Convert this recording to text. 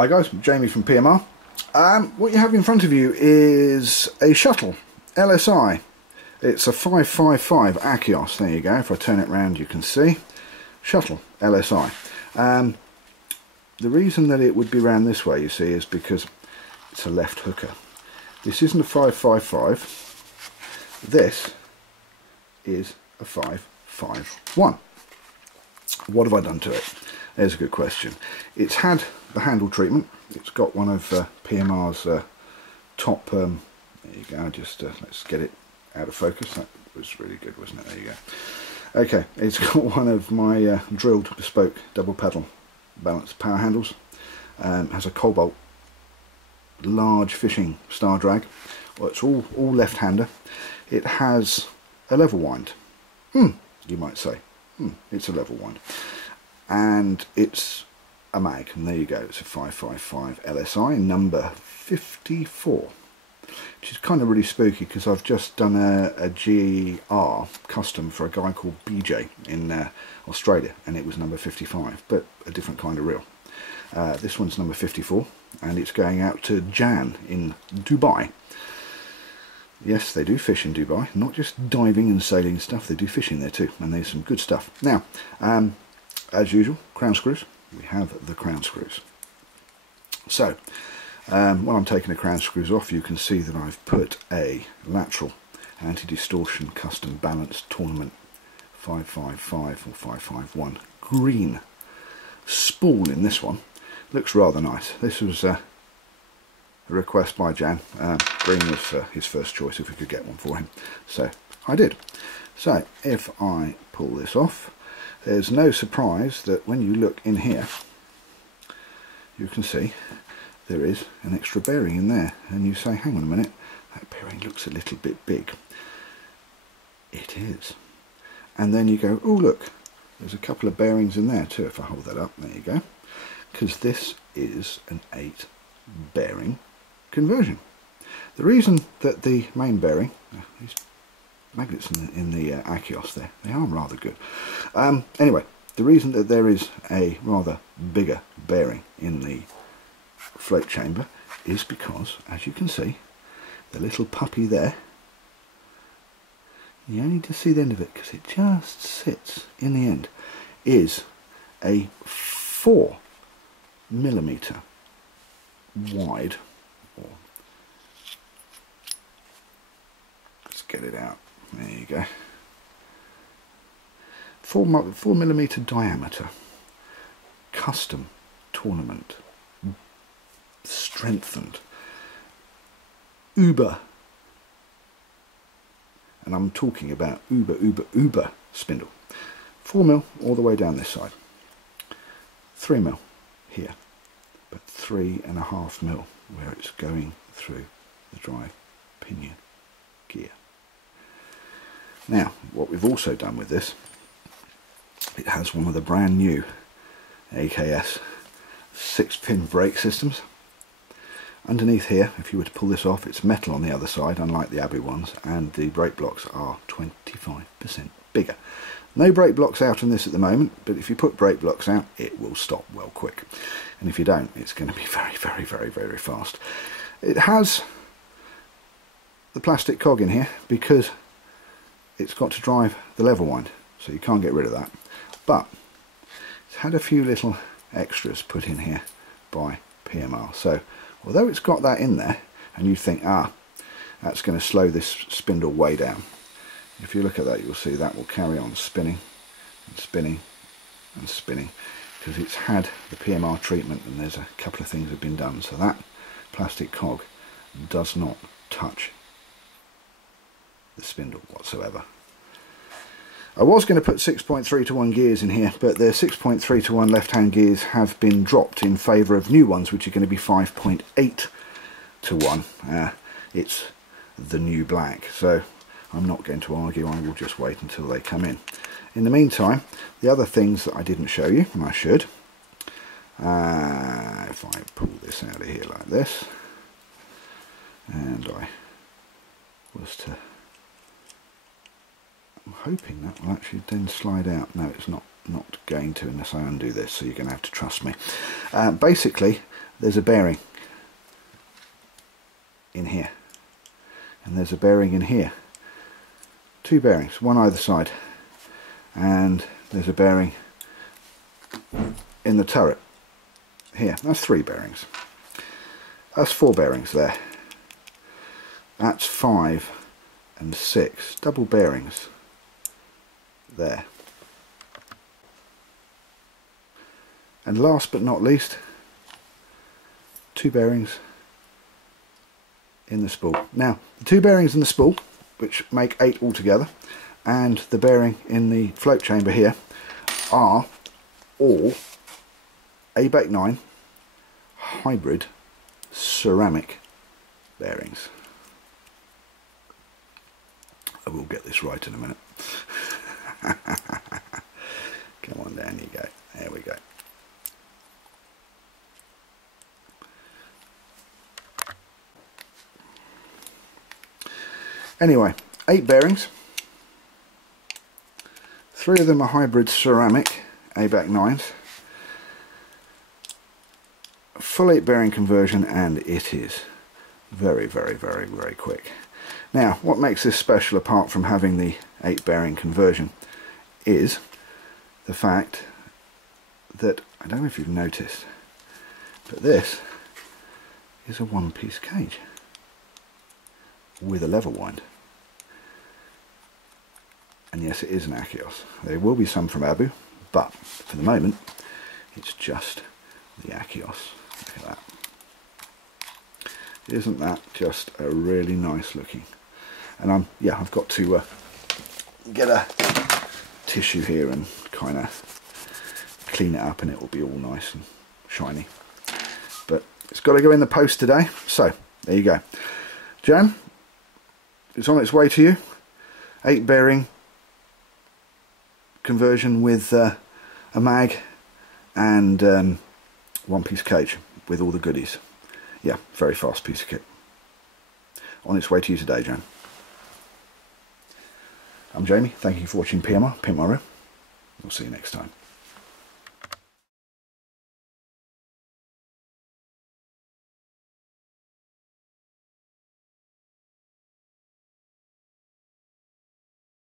Hi guys, Jamie from PMR. What you have in front of you is a Shuttle LSI. It's a 555 Akios. There you go. If I turn it around you can see. Shuttle LSI. The reason that it would be round this way, you see, is because it's a left hooker. This isn't a 555. This is a 551. What have I done to it? There's a good question. It's had the handle treatment. It's got one of PMR's top, there you go, just let's get it out of focus. That was really good, wasn't it? There you go. Okay, it's got one of my drilled Bespoke double pedal balanced power handles. Has a Cobalt large fishing star drag. Well, it's all left-hander. It has a level wind. You might say. It's a level wind. And it's a mag, and there you go, it's a 555 LSI number 54, which is kind of really spooky because I've just done a GR custom for a guy called BJ in Australia, and it was number 55, but a different kind of reel. This one's number 54, and it's going out to Jan in Dubai. Yes, they do fish in Dubai, not just diving and sailing stuff, they do fishing there too, and there's some good stuff. Now, as usual, crown screws. We have the crown screws. So, while I'm taking the crown screws off, you can see that I've put a lateral anti-distortion custom balanced tournament 555 or 551 green spool in this one. Looks rather nice. This was a request by Jan. Green was his first choice if we could get one for him. So, I did. So, if I pull this off, there's no surprise that when you look in here, you can see there is an extra bearing in there, and you say, hang on a minute, that bearing looks a little bit big. It is. And then you go, oh look, there's a couple of bearings in there too. If I hold that up, there you go, because this is an 8 bearing conversion. The reason that the main bearing, these magnets in the Akios there, they are rather good. Anyway, the reason that there is a rather bigger bearing in the float chamber is because, as you can see, the little puppy there, you only just see the end of it because it just sits in the end, is a 4mm wide, or let's get it out. There you go. 4mm diameter, custom tournament, strengthened, uber, and I'm talking about uber spindle. 4mm all the way down this side, 3mm here, but 3.5mm where it's going through the drive pinion gear. Now, what we've also done with this, it has one of the brand new AKS 6-pin brake systems. Underneath here, if you were to pull this off, it's metal on the other side, unlike the Abbey ones, and the brake blocks are 25% bigger. No brake blocks out on this at the moment, but if you put brake blocks out, it will stop well quick. And if you don't, it's going to be very, very, very, very fast. It has the plastic cog in here because it's got to drive the level wind, so you can't get rid of that. But it's had a few little extras put in here by PMR. So although it's got that in there, and you think, that's going to slow this spindle way down, if you look at that, you'll see that will carry on spinning and spinning and spinning because it's had the PMR treatment, and there's a couple of things that have been done. So that plastic cog does not touch the spindle whatsoever. I was going to put 6.3 to 1 gears in here, but the 6.3 to 1 left-hand gears have been dropped in favour of new ones, which are going to be 5.8 to 1. It's the new black, so I'm not going to argue. I will just wait until they come in. In the meantime, the other things that I didn't show you, and I should, if I pull this out of here like this, and I was to, I'm hoping that will actually then slide out. No, it's not going to unless I undo this, so you're going to have to trust me. Basically, there's a bearing in here, and there's a bearing in here. Two bearings, one either side, and there's a bearing in the turret here. That's 3 bearings. That's 4 bearings there. That's 5 and 6 double bearings there. And last but not least, 2 bearings in the spool. Now, the 2 bearings in the spool, which make 8 altogether, and the bearing in the float chamber here are all ABEC 9 hybrid ceramic bearings. I will get this right in a minute. Come on, down you go. There we go. Anyway, 8 bearings. 3 of them are hybrid ceramic ABEC 9s. Full 8 bearing conversion, and it is very, very, very, very quick. Now, what makes this special apart from having the 8 bearing conversion is the fact that, I don't know if you've noticed, but this is a one-piece cage with a level wind. And yes, it is an Akios. There will be some from Abu, but for the moment it's just the Akios. Look at that. Isn't that just a really nice looking? And I've got to get a tissue here and kind of clean it up, and it will be all nice and shiny. But it's got to go in the post today, so there you go. Jan, it's on its way to you. 8 bearing conversion with a mag and one-piece cage with all the goodies. Yeah, very fast piece of kit. On its way to you today, Jan. I'm Jamie. Thank you for watching PMR. We'll see you next time.